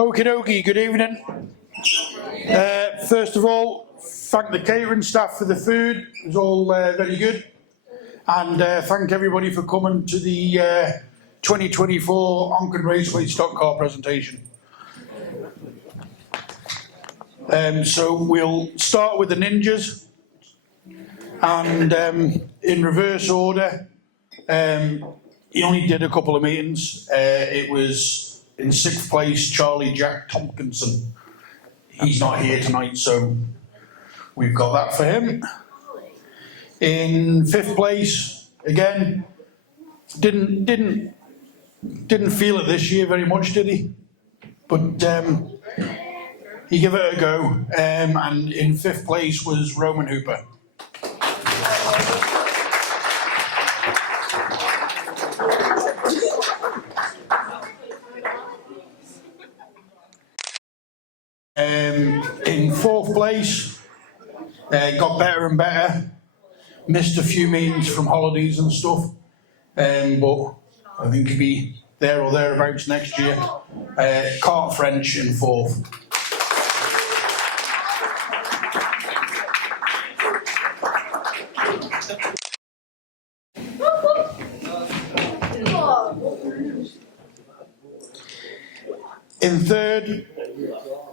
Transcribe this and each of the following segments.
Okie dokie, good evening. First of all, thank the catering staff for the food. It was all very good. And thank everybody for coming to the 2024 Onchan Raceway stock car presentation. So we'll start with the Ninjas. And in reverse order, he only did a couple of meetings. It was in 6th place, Charlie Jack Tompkinson. He's not here tonight, so we've got that for him. In 5th place, again, didn't feel it this year very much, did he? But he gave it a go, and in 5th place was Roman Hooper. In 4th place, got better and better. Missed a few meetings from holidays and stuff, but I think he'll be there or thereabouts next year. Kart French in 4th. In 3rd,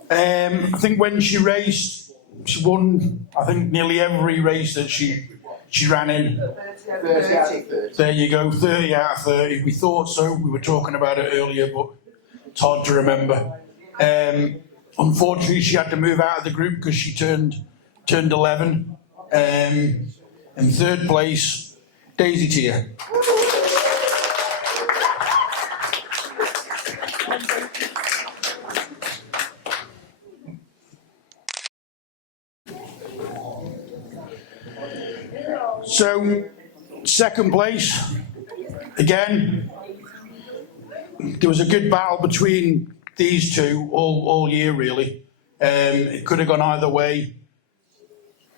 I think when she raced, she won, I think, nearly every race that she ran in. 30 out of 30. There you go, 30 out of 30. We thought so, we were talking about it earlier, but it's hard to remember. Unfortunately, she had to move out of the group because she turned 11. In 3rd place, Daisy Tier. So, 2nd place, again, there was a good battle between these two all year, really. It could have gone either way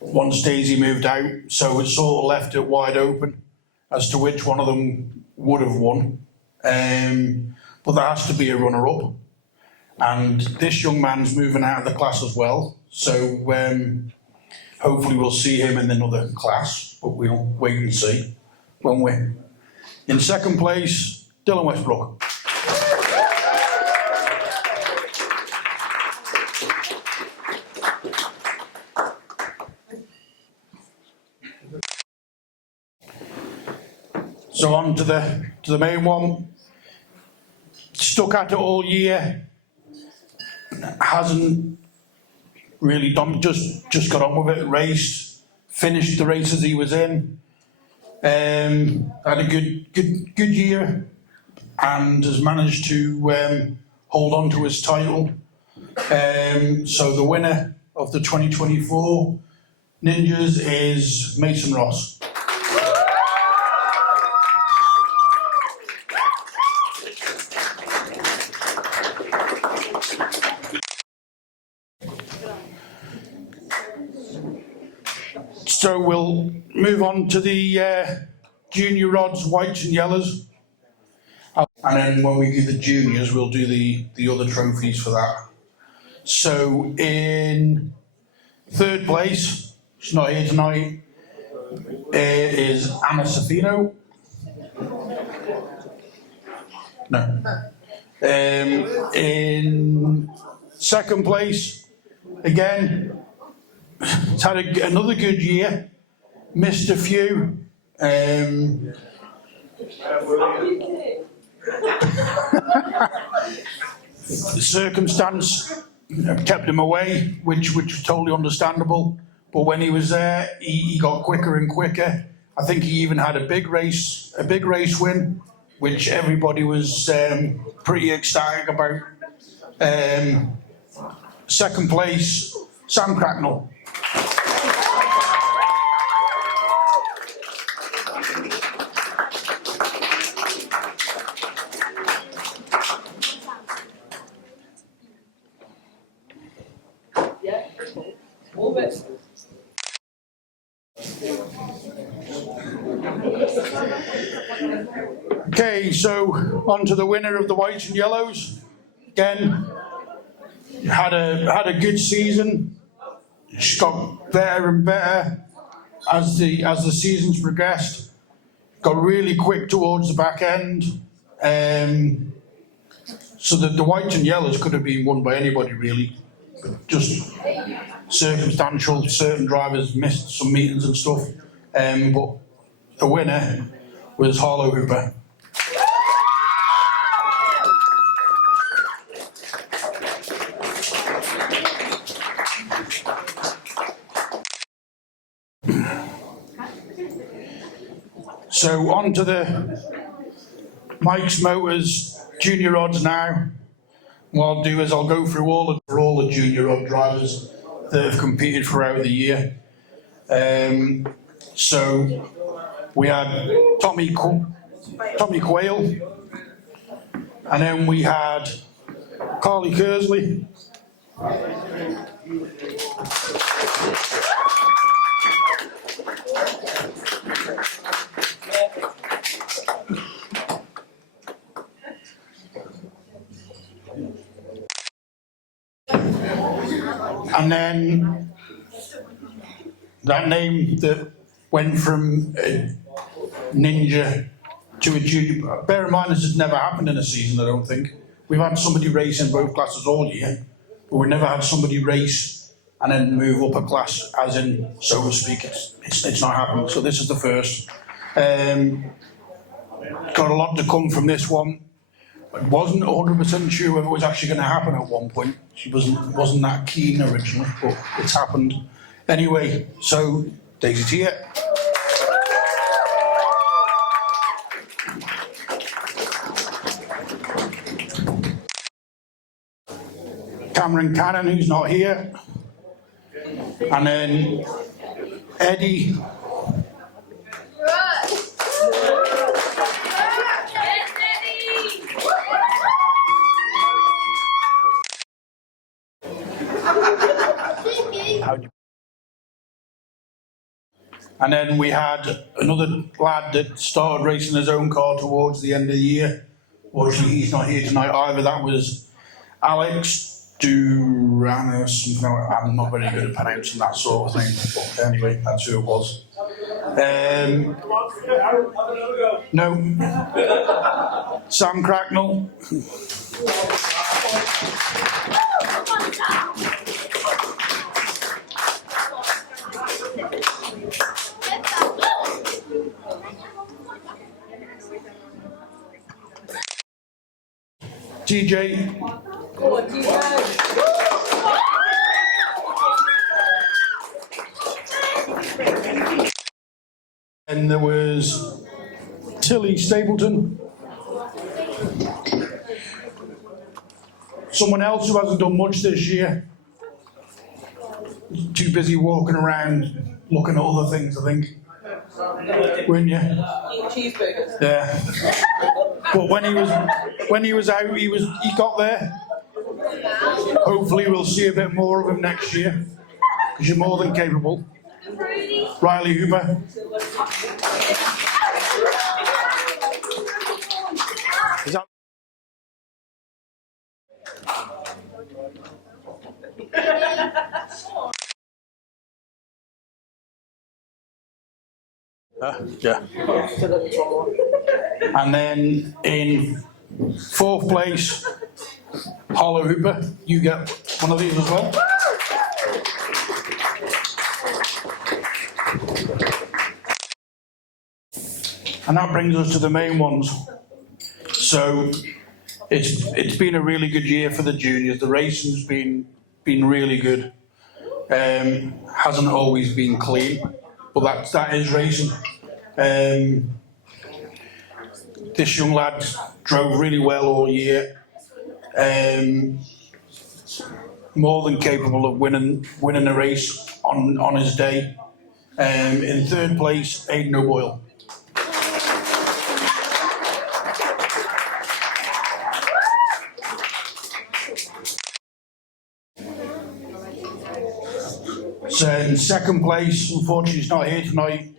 once Daisy moved out, so it sort of left it wide open as to which one of them would have won. But there has to be a runner-up, and this young man's moving out of the class as well, so hopefully we'll see him in another class, but we'll wait and see, won't we? In 2nd place, Dylan Westbrook. So on to the main one. Stuck at it all year. Hasn't really done, just got on with it, raced, finished the races he was in, had a good year, and has managed to hold on to his title. So the winner of the 2024 Ninjas is Mason Ross. So we'll move on to the junior rods, whites and yellows. And then when we do the juniors, we'll do the other trophies for that. So in 3rd place, she's not here tonight, is Anna Safino. No. In 2nd place, again, it's had another good year, missed a few. The circumstance kept him away, which was totally understandable. But when he was there, he got quicker and quicker. I think he even had a big race win, which everybody was pretty ecstatic about. 2nd place, Sam Cracknell. Okay, so on to the winner of the whites and yellows. Again, had a good season. She got better and better as the seasons progressed. Got really quick towards the back end. So that the whites and yellows could have been won by anybody really. Just circumstantial, certain drivers missed some meetings and stuff. But the winner was Harlow Hooper. So on to the Mike's Motors junior odds now. What I'll do is I'll go through all the junior odd drivers that have competed throughout the year. So we had Tommy Quayle, and then we had Carly Kersley. And then that name that went from a ninja to a junior. Bear in mind, this has never happened in a season, I don't think. We've had somebody race in both classes all year, but we've never had somebody race and then move up a class, as in, so to speak. It's not happened. So this is the first. Got a lot to come from this one. I wasn't 100% sure whether it was actually going to happen at one point. She wasn't that keen originally, but it's happened. Anyway, so Daisy Tia. Cameron Cannon, who's not here. And then Eddie. And then we had another lad that started racing his own car towards the end of the year. Fortunately, he's not here tonight either. That was Alex Duran or something. I'm not very good at pronouncing that sort of thing. But anyway, that's who it was. No. Sam Cracknell. TJ. And there was Tilly Stapleton. Someone else who hasn't done much this year. Too busy walking around looking at other things, I think. Weren't you? Cheeseburgers. Yeah. But when he was out, he got there. Hopefully we'll see a bit more of him next year, because you're more than capable. Riley Hooper. Is that? Yeah. And then in fourth place, Harlow Hooper. You get one of these as well. And that brings us to the main ones. So it's been a really good year for the juniors. The racing's been really good. Hasn't always been clean, but that is racing. This young lad drove really well all year. More than capable of winning a race on his day. In third place, Aidan O'Boyle. So in second place, unfortunately, he's not here tonight.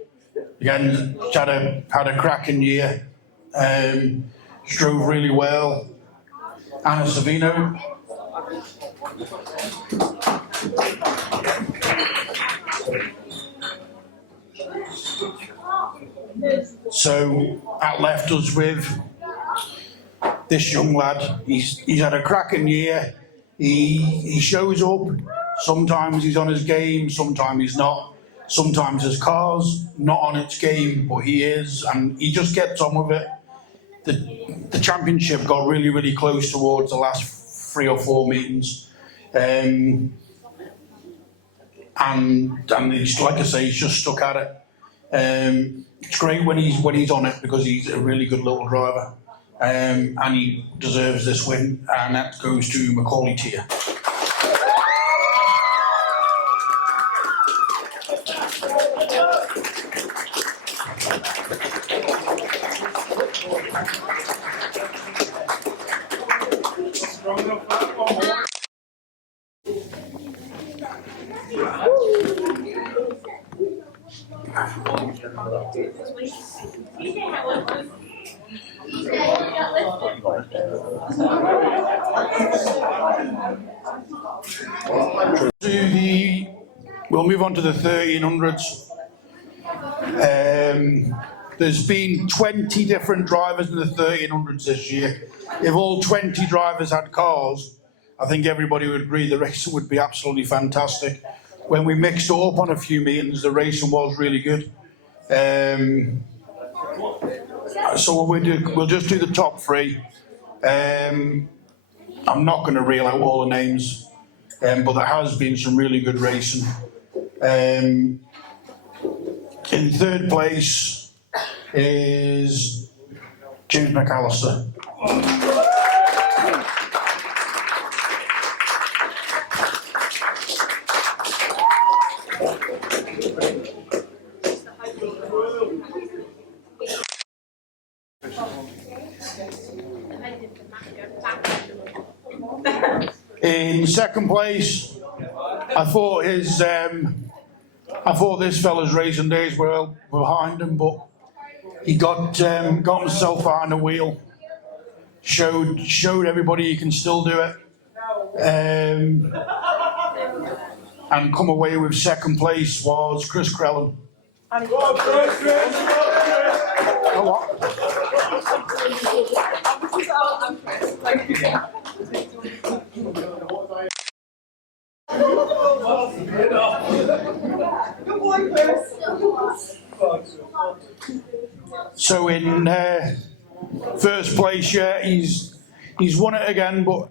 Again, had a cracking year. Drove really well. Anna Savino. So that left us with this young lad. He's had a cracking year. He shows up. Sometimes he's on his game, sometimes he's not. Sometimes his car's not on its game, but he is, and he just gets on with it. The championship got really, really close towards the last 3 or 4 meetings. And he's, like I say, he's just stuck at it. It's great when he's on it because he's a really good little driver, and he deserves this win, and that goes to Macaulay Tier. We'll move on to the 1300s. There's been 20 different drivers in the 1300s this year. If all 20 drivers had cars, I think everybody would agree the racing would be absolutely fantastic. When we mixed it up on a few meetings, the racing was really good. So we'll just do the top 3. I'm not going to reel out all the names, but there has been some really good racing. In 3rd place is James McAllister. In 2nd place, I thought this fella's racing days were behind him, but he got himself behind the wheel. Showed everybody he can still do it, and come away with 2nd place was Chris Crellin. So in 1st place, yeah, he's won it again, but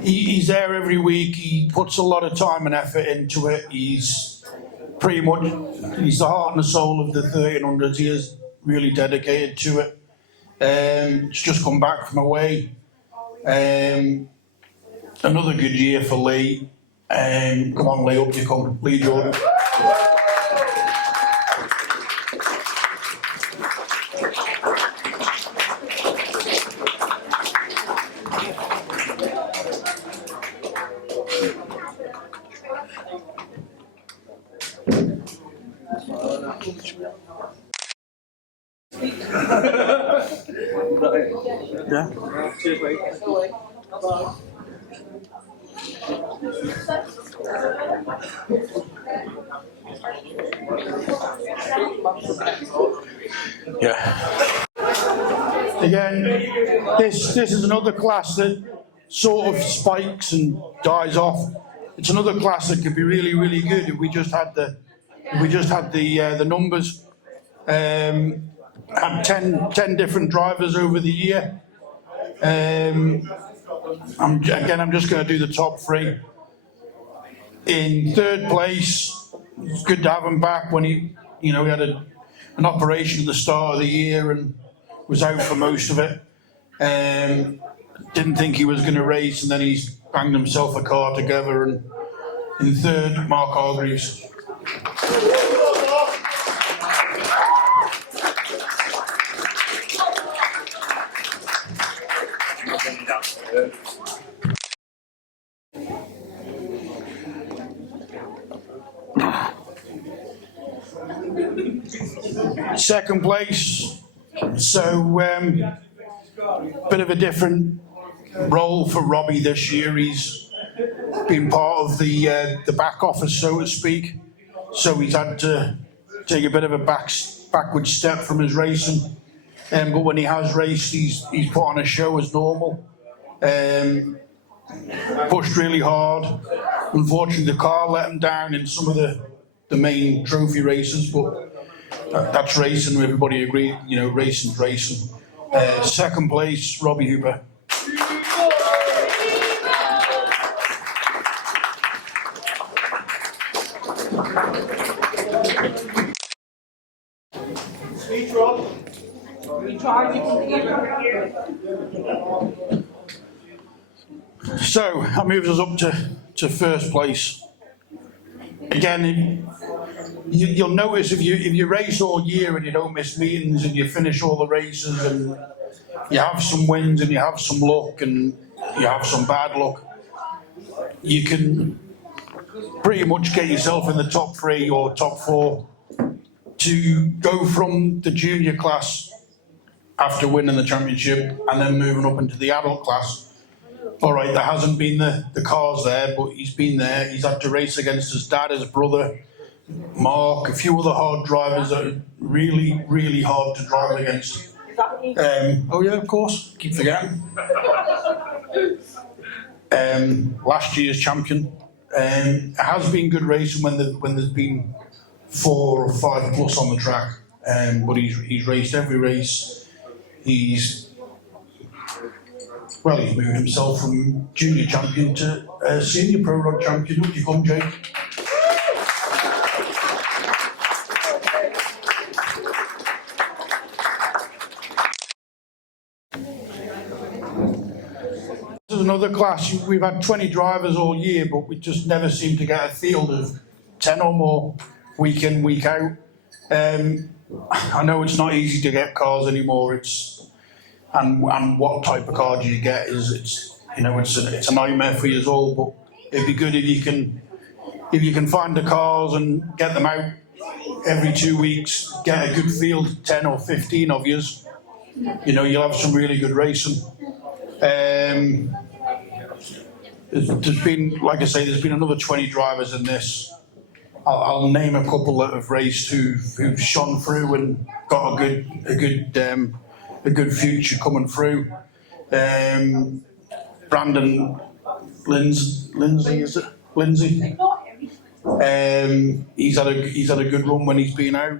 he's there every week. He puts a lot of time and effort into it. He's the heart and the soul of the 1300s. He is really dedicated to it. He's just come back from away. Another good year for Lee. Come on, Lee, up you come. Lee Jordan. Yeah. Cheers, mate. Yeah. Again, this is another class that sort of spikes and dies off. It's another class that could be really, really good if we just had the numbers. Had 10 different drivers over the year. I'm just going to do the top 3. In 3rd place, it's good to have him back when he had an operation at the start of the year and was out for most of it. Didn't think he was going to race, and then he's banged himself a car together. And in 3rd, Mark Hargreaves. Second place, so bit of a different role for Robbie this year. He's been part of the back office, so to speak. So he's had to take a bit of a backward step from his racing. But when he has raced, he's put on a show as normal. Pushed really hard. Unfortunately, the car let him down in some of the main trophy races, but that's racing. Everybody agree, you know, racing's racing. Second place, Robbie Hooper. Speech, Rob. So that moves us up to first place. Again, you'll notice if you race all year and you don't miss meetings and you finish all the races and you have some wins and you have some luck and you have some bad luck, you can pretty much get yourself in the top 3 or top 4 to go from the junior class after winning the championship and then moving up into the adult class. All right, there hasn't been the cars there, but he's been there. He's had to race against his dad, his brother, Mark, a few other hard drivers that are really, really hard to drive against. Oh yeah, of course, keep forgetting. Last year's champion. It has been good racing when there's been 4 or 5 plus on the track, but he's raced every race. He's moved himself from junior champion to senior pro rod champion. Up you come, Jake. This is another class. We've had 20 drivers all year, but we just never seem to get a field of 10 or more week in, week out. I know it's not easy to get cars anymore. And what type of car do you get it's a nightmare for you all. But it'd be good if you can find the cars and get them out every 2 weeks. Get a good field, 10 or 15 of yous. You know, you'll have some really good racing. There's been, like I say, there's been another 20 drivers in this. I'll name a couple that have raced who've shone through and got a good future coming through. Brandon Lindsay, is it? Lindsay. He's had a good run when he's been out.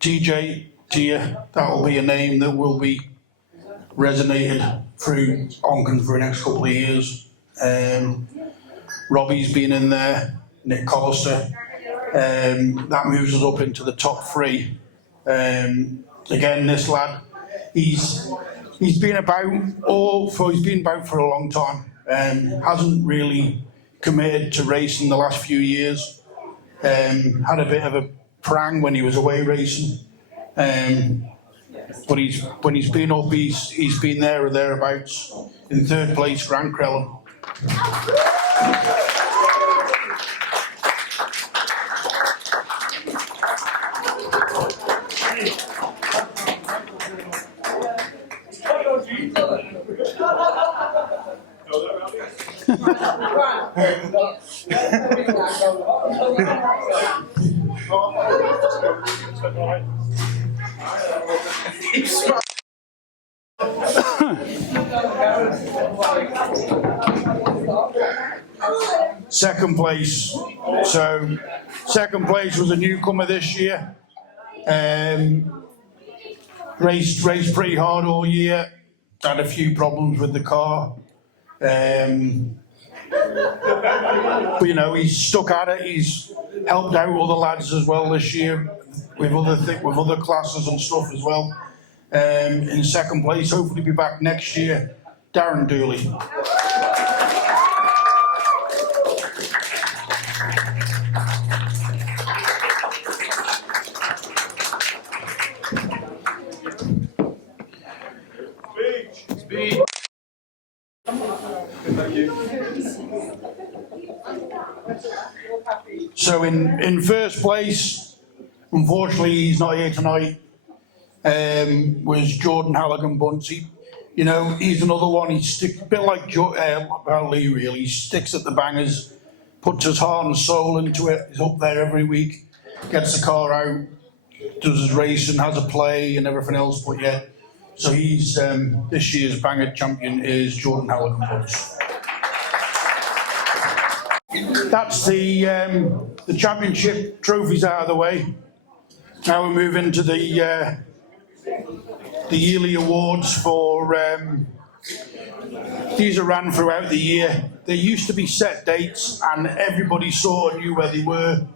TJ, Tia, that'll be a name that will be resonated through Onken for the next couple of years. Robbie's been in there, Nick Collister. That moves us up into the top 3. Again, this lad, he's been about for a long time. Hasn't really committed to racing the last few years. Had a bit of a prang when he was away racing. But when he's been up, he's been there or thereabouts. In 3rd place, Grant Crellin. Second place. So, second place was a newcomer this year. Raced pretty hard all year. Had a few problems with the car. But you know, he's stuck at it. He's helped out other lads as well this year with other classes and stuff as well. In second place, hopefully be back next year, Darren Dooley. Speed. Thank you. So in first place, unfortunately he's not here tonight, was Jordan Halligan Bunce. You know, he's another one. He sticks a bit like Lee. Really, he sticks at the bangers, puts his heart and soul into it. He's up there every week, gets the car out, does his racing, has a play, and everything else. But yeah, so he's this year's banger champion is Jordan Halligan Brothers. That's the championship trophies out of the way. Now we move into the yearly awards for. These are ran throughout the year. There used to be set dates, and everybody sort of knew where they were.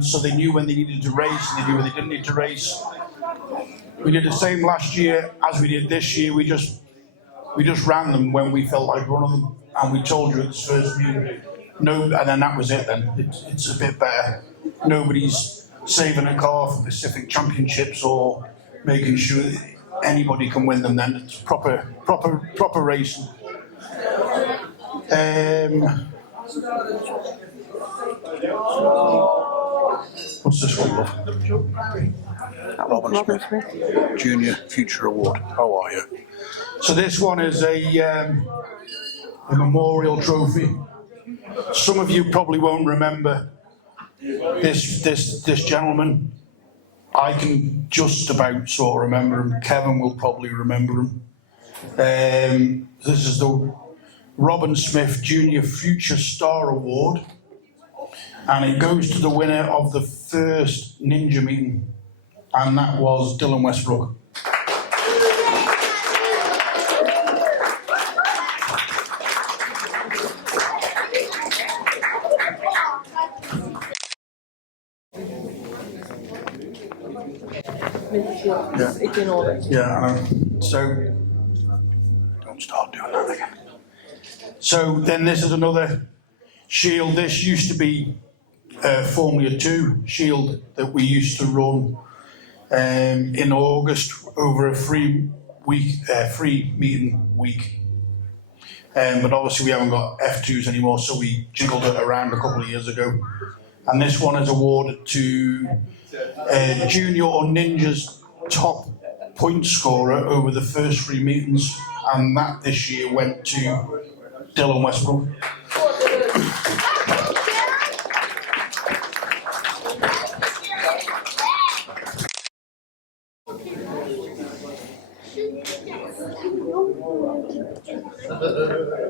So they knew when they needed to race, and they knew when they didn't need to race. We did the same last year as we did this year. We just ran them when we felt like running them, and we told you at the first meeting. No, and then that was it. Then it's a bit better. Nobody's saving a car for Pacific Championships or making sure that anybody can win them. Then it's proper racing. What's this one, love? Robin Smith. Junior Future Award. How are you? So this one is a memorial trophy. Some of you probably won't remember this gentleman. I can just about sort of remember him. Kevin will probably remember him. This is the Robin Smith Junior Future Star Award, and it goes to the winner of the first Ninja meeting, and that was Dylan Westbrook. Yeah, I know. So, don't start doing that again. So then this is another shield. This used to be Formula 2 shield that we used to run in August over a free meeting week. But obviously we haven't got F2s anymore, so we jiggled it around a couple of years ago. And this one is awarded to Junior or Ninja's top point scorer over the first three meetings, and that this year went to Dylan Westbrook.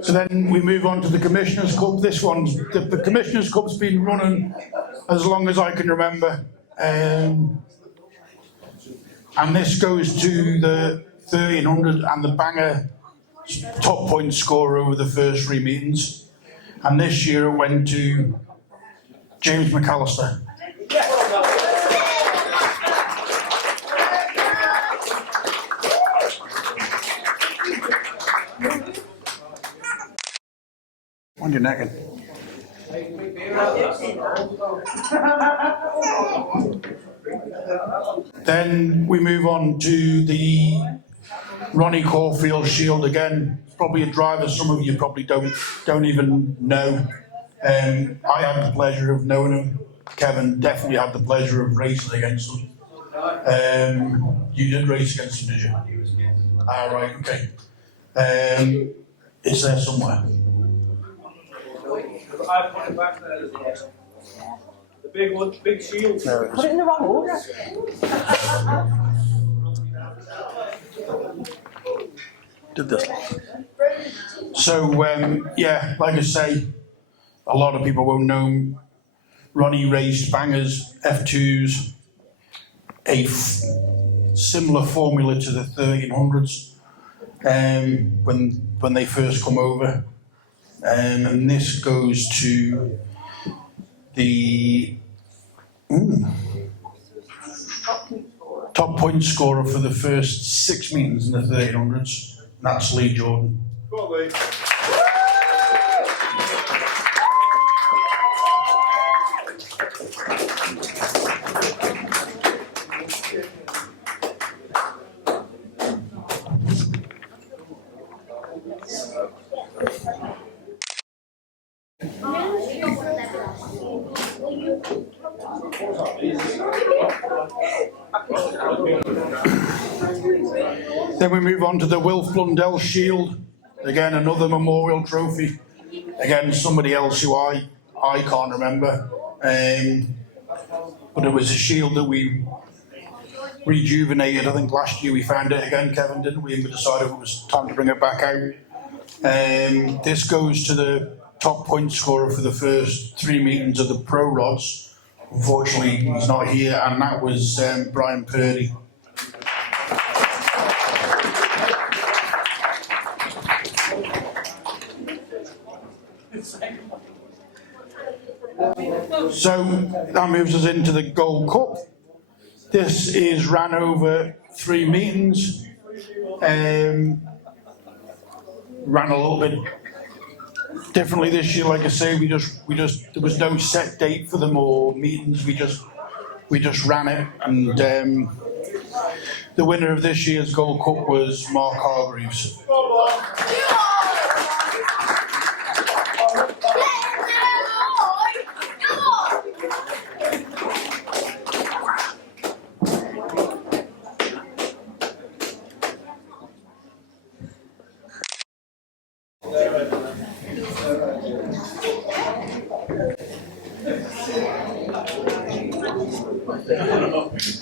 So then we move on to the Commissioners' Cup. This one's the Commissioners' Cup's been running as long as I can remember. And this goes to the 1300 and the banger top point scorer over the first three meetings. And this year it went to James McAllister. On your neck. Then we move on to the Ronnie Curfield Shield again. Probably a driver some of you probably don't even know. I had the pleasure of knowing him. Kevin definitely had the pleasure of racing against him. You did race against him, did you? Ah, right, okay. It's there somewhere. I put it back there as well. The big one, big shield. Put it in the wrong order. Did this. So, yeah, like I say, a lot of people won't know him. Ronnie raced bangers, F2s, a similar formula to the 1300s when they first come over. And this goes to the top point scorer for the first 6 meetings in the 1300s. And that's Lee Jordan. Go on, Lee. Then we move on to the Wilf Mondale Shield. Again, another memorial trophy. Again, somebody else who I can't remember. But it was a shield that we rejuvenated. I think last year we found it again, Kevin, didn't we? And we decided it was time to bring it back out. This goes to the top point scorer for the first 3 meetings of the Pro Rods. Unfortunately, he's not here, and that was Brian Purdy. So that moves us into the Gold Cup. This is ran over 3 meetings. Ran a little bit differently this year. Like I say, we just there was no set date for them or meetings. We just ran it, and the winner of this year's Gold Cup was Mark Hargreaves.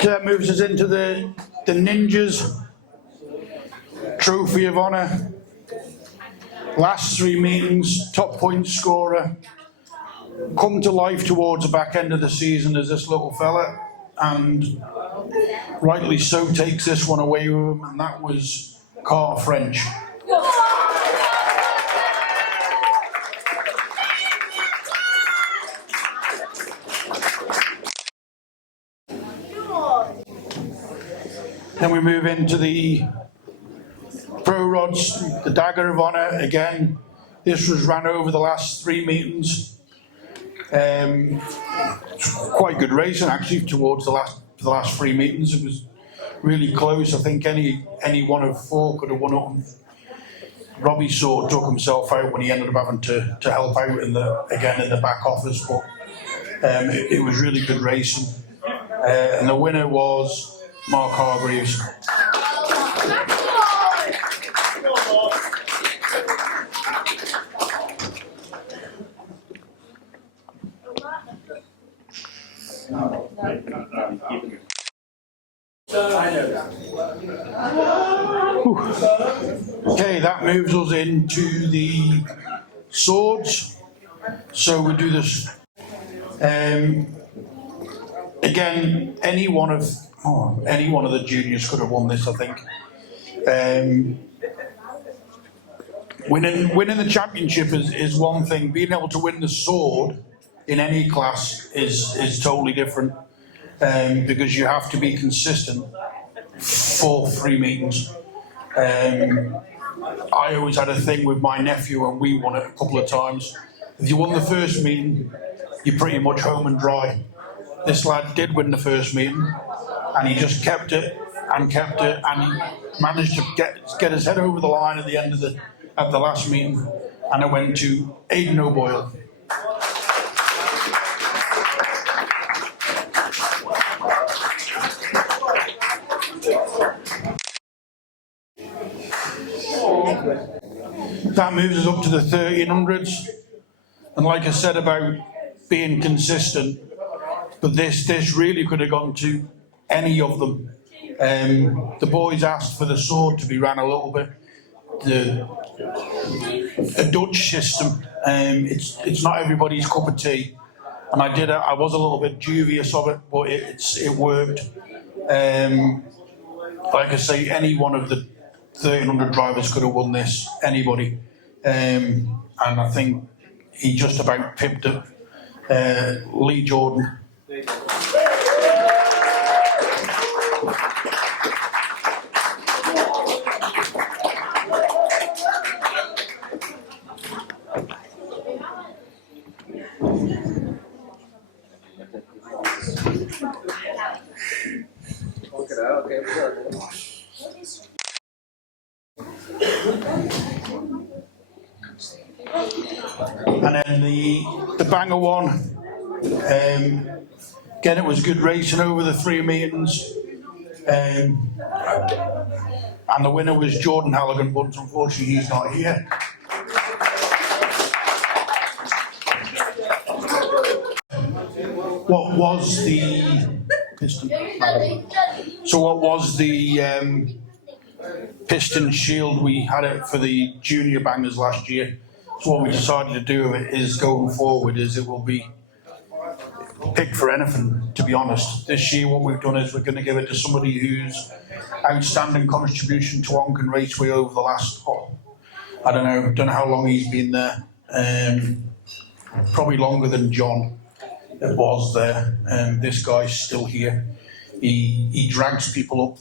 That moves us into the Ninjas Trophy of Honour. Last 3 meetings, top point scorer. Come to life towards the back end of the season as this little fella, and rightly so takes this one away with him, and that was Carl French. Then we move into the Pro Rods, the Dagger of Honour. Again, this was ran over the last 3 meetings. Quite good racing actually towards the last 3 meetings. It was really close. I think any one of 4 could have won up. Robbie sort of took himself out when he ended up having to help out in the back office, but it was really good racing. And the winner was Mark Hargreaves. Okay, that moves us into the swords. So we do this. Again, any one of the juniors could have won this, I think. Winning the championship is one thing. Being able to win the sword in any class is totally different, because you have to be consistent for 3 meetings. I always had a thing with my nephew, and we won it a couple of times. If you won the first meeting, you're pretty much home and dry. This lad did win the first meeting, and he just kept it, and he managed to get his head over the line at the end of the last meeting, and it went to Aidan O'Boyle. That moves us up to the 1300s, and like I said about being consistent, but this really could have gone to any of them. The boys asked for the sword to be ran a little bit. A Dutch system. It's not everybody's cup of tea, and I was a little bit dubious of it, but it worked. Like I say, any one of the 1300 drivers could have won this. Anybody, and I think he just about pipped it. Lee Jordan. And then the banger one, again it was good racing over the 3 meetings. And the winner was Jordan Halligan, but unfortunately he's not here. What was the Piston? So what was the Piston Shield? We had it for the junior bangers last year. So what we decided to do with it is going forward is it will be picked for anything, to be honest. This year what we've done is we're going to give it to somebody who's outstanding contribution to Onken Raceway over the last, I don't know how long he's been there. Probably longer than John was there. This guy's still here. He drags people up,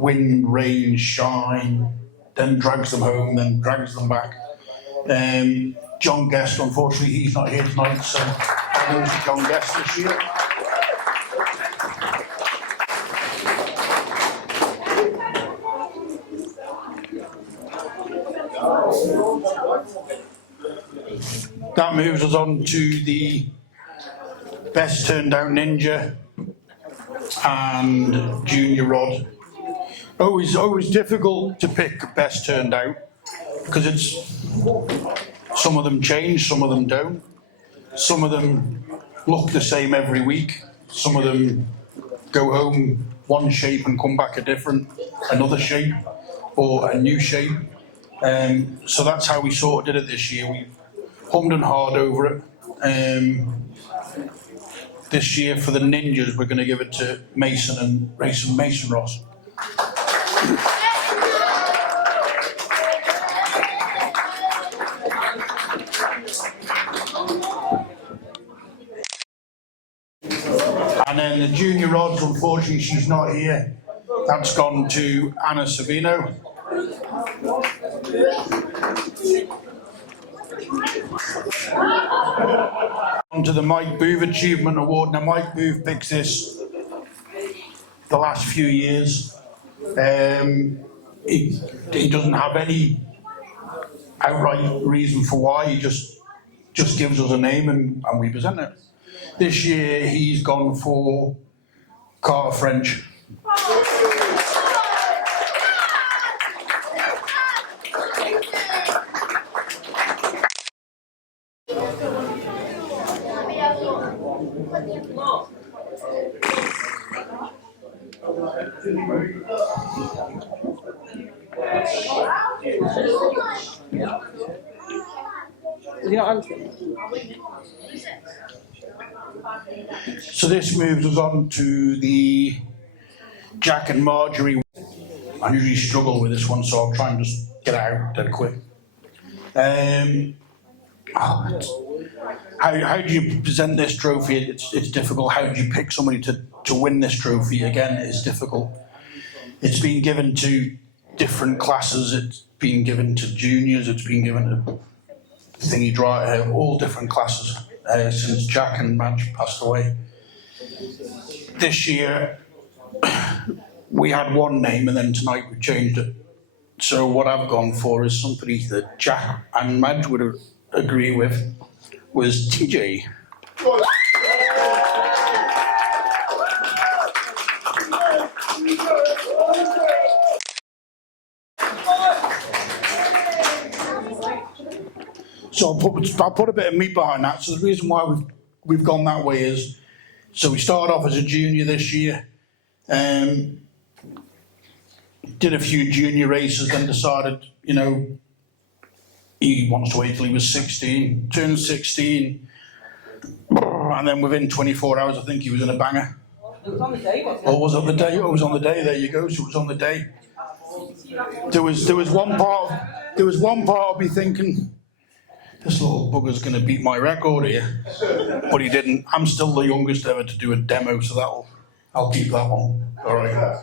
wind, rain, shine, then drags them home, then drags them back. John Guest, unfortunately, he's not here tonight, so I lose to John Guest this year. That moves us on to the best turned out ninja and junior rod. Always difficult to pick best turned out because it's some of them change, some of them don't. Some of them look the same every week. Some of them go home one shape and come back another shape or a new shape. So that's how we sort of did it this year. We hummed and hawed over it. This year for the ninjas, we're going to give it to Mason and Mason Ross. And then the junior rods, unfortunately, she's not here. That's gone to Anna Savino. On to the Mike Booth Achievement Award. Now, Mike Booth picks this the last few years. He doesn't have any outright reason for why. He just gives us a name and we present it. This year, he's gone for Carter French. So this moves us on to the Jack and Marjorie. I usually struggle with this one, so I'll try and just get it out dead quick. How do you present this trophy? It's difficult. How do you pick somebody to win this trophy? Again, it's difficult. It's been given to different classes. It's been given to juniors. It's been given to thingy dry, all different classes since Jack and Marge passed away. This year, we had one name, and then tonight we changed it. So what I've gone for is somebody that Jack and Marge would agree with, was TJ. So I'll put a bit of meat behind that. So the reason why we've gone that way is, so we started off as a junior this year, did a few junior races, then decided, he wants to wait till he was 16, turned 16, and then within 24 hours, I think he was in a banger. It was on the day, wasn't it? Oh, was it the day? Oh, it was on the day. There you go. So it was on the day. There was one part of me thinking, this little bugger's going to beat my record here, but he didn't. I'm still the youngest ever to do a demo, so I'll keep that one. All right.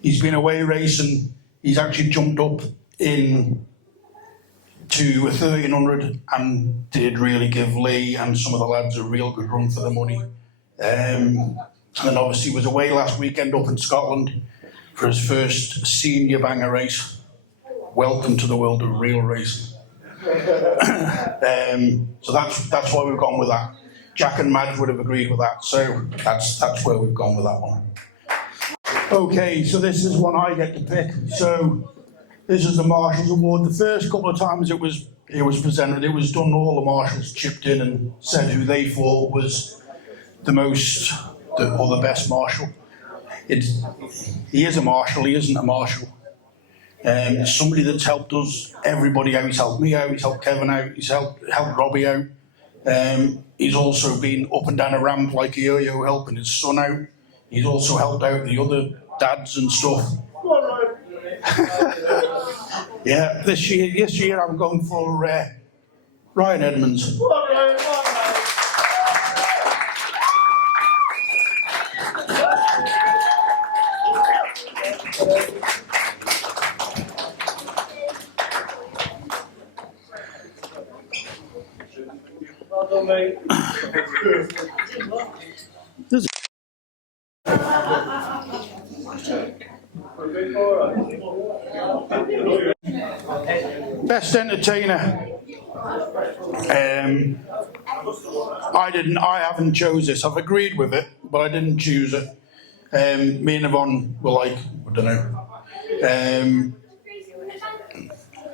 He's been away racing. He's actually jumped up in to a 1300 and did really give Lee and some of the lads a real good run for the money. And then obviously was away last weekend up in Scotland for his first senior banger race. Welcome to the world of real racing. So that's why we've gone with that. Jack and Madge would have agreed with that, so that's where we've gone with that one. Okay, so this is one I get to pick. So this is the Marshal's Award. The first couple of times it was presented, it was done, all the marshals chipped in and said who they thought was the most, or the best marshal. He is a marshal, he isn't a marshal. Somebody that's helped us, everybody out. He's helped me out, he's helped Kevin out, he's helped Robbie out. He's also been up and down a ramp like a yo-yo helping his son out. He's also helped out the other dads and stuff. Yeah, this year I'm going for Ryan Edmonds. Well done, mate. Best entertainer. I haven't chose this. I've agreed with it, but I didn't choose it. Me and Yvonne were like, I don't know.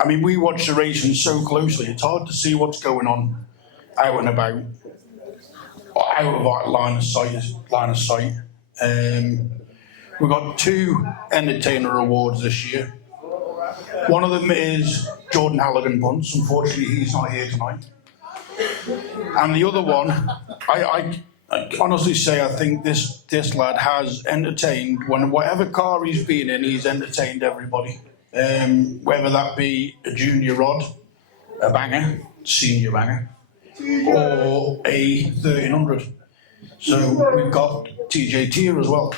I mean, we watch the racing so closely, it's hard to see what's going on out and about, out of our line of sight. We've got 2 entertainer awards this year. One of them is Jordan Halligan Bunce. Unfortunately, he's not here tonight. And the other one, I honestly say I think this lad has entertained, whatever car he's been in, he's entertained everybody. Whether that be a junior rod, a banger, senior banger, or a 1300. So we've got TJ Tier as well.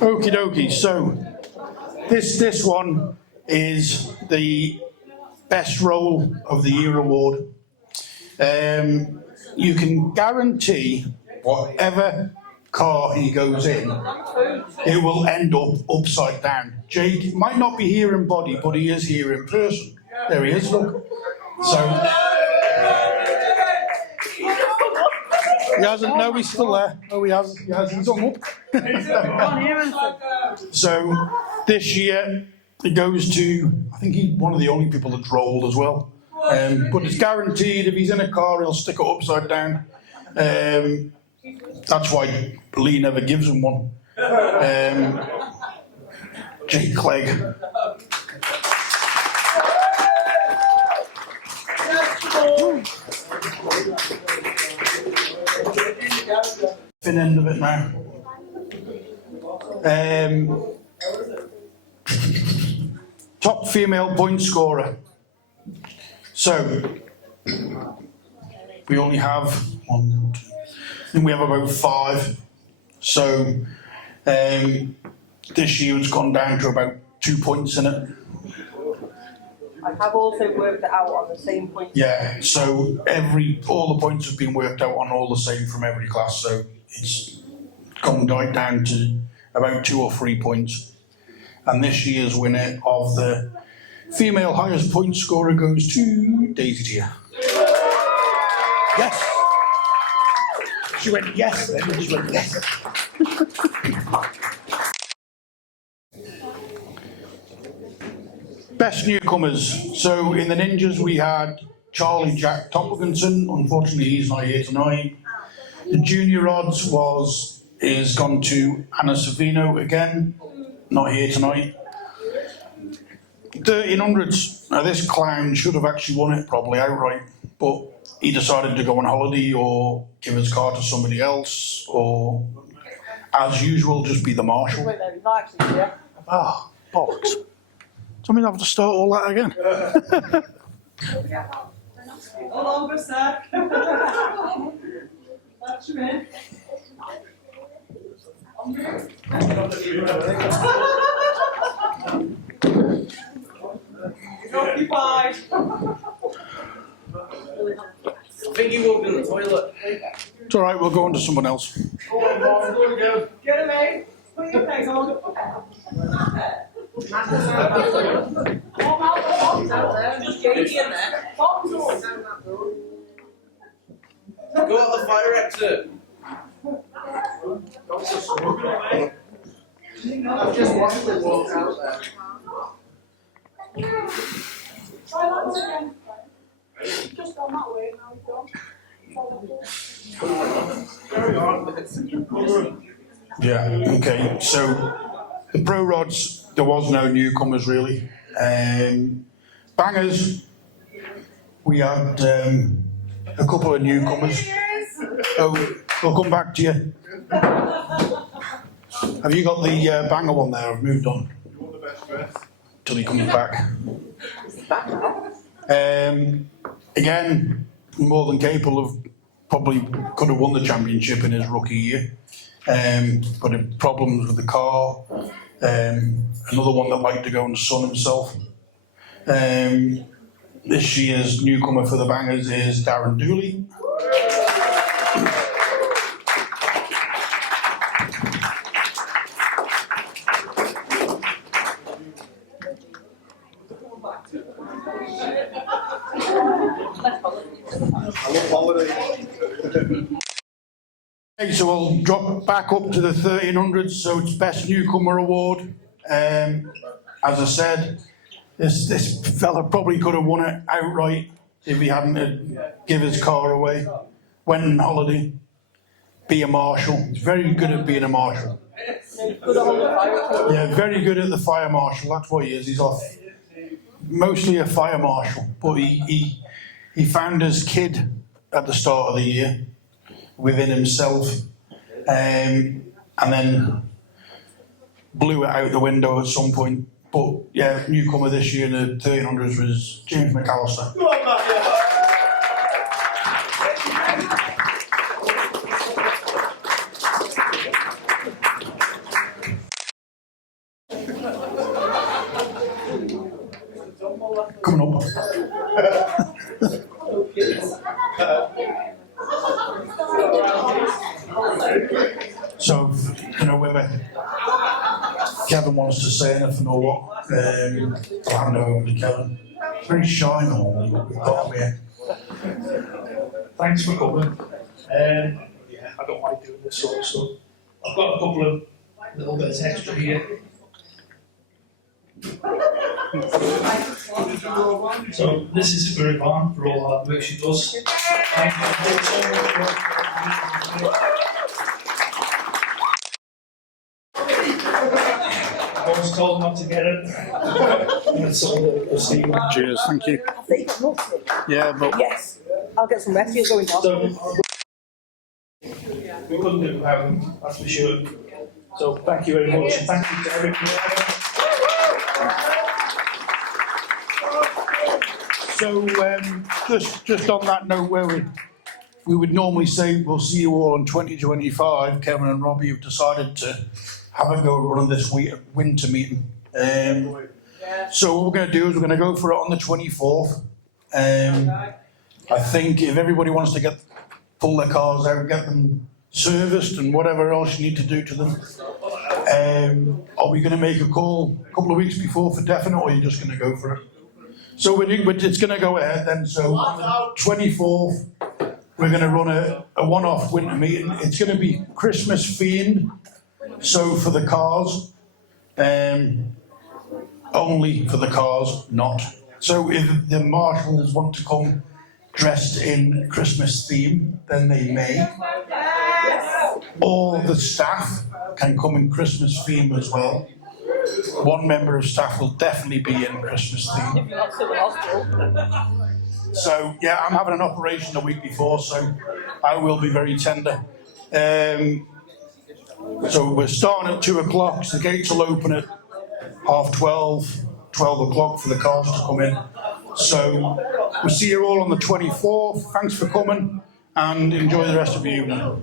Okie dokie, so this one is the Best Role of the Year award. You can guarantee whatever car he goes in, it will end up upside down. Jake might not be here in body, but he is here in person. There he is, look. So he hasn't, no, he's still there. No, he hasn't, he's hung up. So this year it goes to, I think he's one of the only people that's rolled as well. But it's guaranteed if he's in a car, he'll stick it upside down. That's why Lee never gives him one. Jake Clegg. Thin end of it now. Top female point scorer. So we only have 1, 2, I think we have about 5. So this year it's gone down to about 2 points in it. I have also worked it out on the same point. Yeah, so all the points have been worked out on all the same from every class, so it's gone right down to about 2 or 3 points. And this year's winner of the female highest point scorer goes to Daisy Tier. Yes! She went yes, then she went yes. Best newcomers. So in the ninjas we had Charlie Jack Tompkinson. Unfortunately he's not here tonight. The junior odds is gone to Anna Savino again, not here tonight. 1300s. Now this clown should have actually won it probably outright, but he decided to go on holiday or give his car to somebody else, or as usual just be the marshal. Ah, bollocks. So I mean I have to start all that again. Hold on for a sec. That's you in. He's occupied. I think he walked in the toilet. It's alright, we'll go on to someone else. Get him, mate. Put your face on. Just Jamie in there. Go up the fire exit. I've just watched them walk out there. Try that one again. Just gone that way, now you've gone. Yeah, okay, so the pro rods, there was no newcomers really. Bangers, we had a couple of newcomers. Oh, we'll come back to you. Have you got the banger one there? I've moved on. Till he comes back. Again, more than capable of, probably could have won the championship in his rookie year. But had problems with the car. Another one that liked to go and sun himself. This year's newcomer for the bangers is Darren Dooley. Okay, so we'll drop back up to the 1300s, so it's Best Newcomer Award. As I said, this fella probably could have won it outright if he hadn't give his car away. Went on holiday, be a marshal. He's very good at being a marshal. Yeah, very good at the fire marshal, that's what he is. He's mostly a fire marshal, but he found his kid at the start of the year within himself, and then blew it out the window at some point. But yeah, newcomer this year in the 1300s was James McAllister. Coming up. So, you know, whether Kevin wants to say anything or what, I'll hand over to Kevin. Very shy normally, but we've got him here. Thanks for coming. Yeah, I don't like doing this sort of stuff. I've got a couple of little bits extra here. So this is for Yvonne for all that work she does. I was told not to get it. Cheers, thank you. Yeah, but Yes. I'll get some rest. You're going down. So we couldn't do it without them, that's for sure. So thank you very much. Thank you to everyone. So just on that note, where we would normally say we'll see you all in 2025, Kevin and Robbie have decided to have a go at running this winter meeting. So what we're going to do is we're going to go for it on the 24th. I think if everybody wants to pull their cars out, get them serviced and whatever else you need to do to them. Are we going to make a call a couple of weeks before for definite, or are you just going to go for it? So it's going to go ahead then. So on the 24th, we're going to run a one-off winter meeting. It's going to be Christmas themed. So for the cars, only for the cars, not. So if the marshals want to come dressed in Christmas theme, then they may. Or the staff can come in Christmas theme as well. One member of staff will definitely be in Christmas theme. So yeah, I'm having an operation a week before, so I will be very tender. So we're starting at 2 o'clock, so the gates will open at 12:30, 12 o'clock for the cars to come in. So we'll see you all on the 24th. Thanks for coming and enjoy the rest of your evening.